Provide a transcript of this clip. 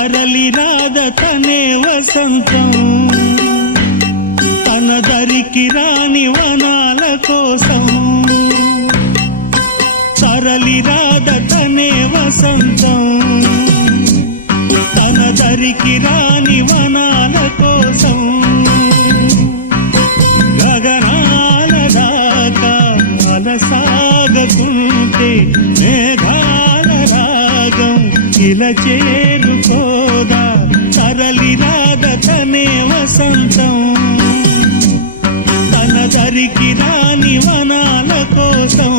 తరలి రాద తనే వసంతం తన దరికి రాని వనాల కోసం తరలి రాద తనే వసంతం తన దరికి రాని వనాల కోసం గగనాల దాకా అలసాగకుంటే మేఘాల రాగం ఇలా చేరుకోదా తరలి రాద తనే వసంతం తన దరికి రాని వనాల కోసం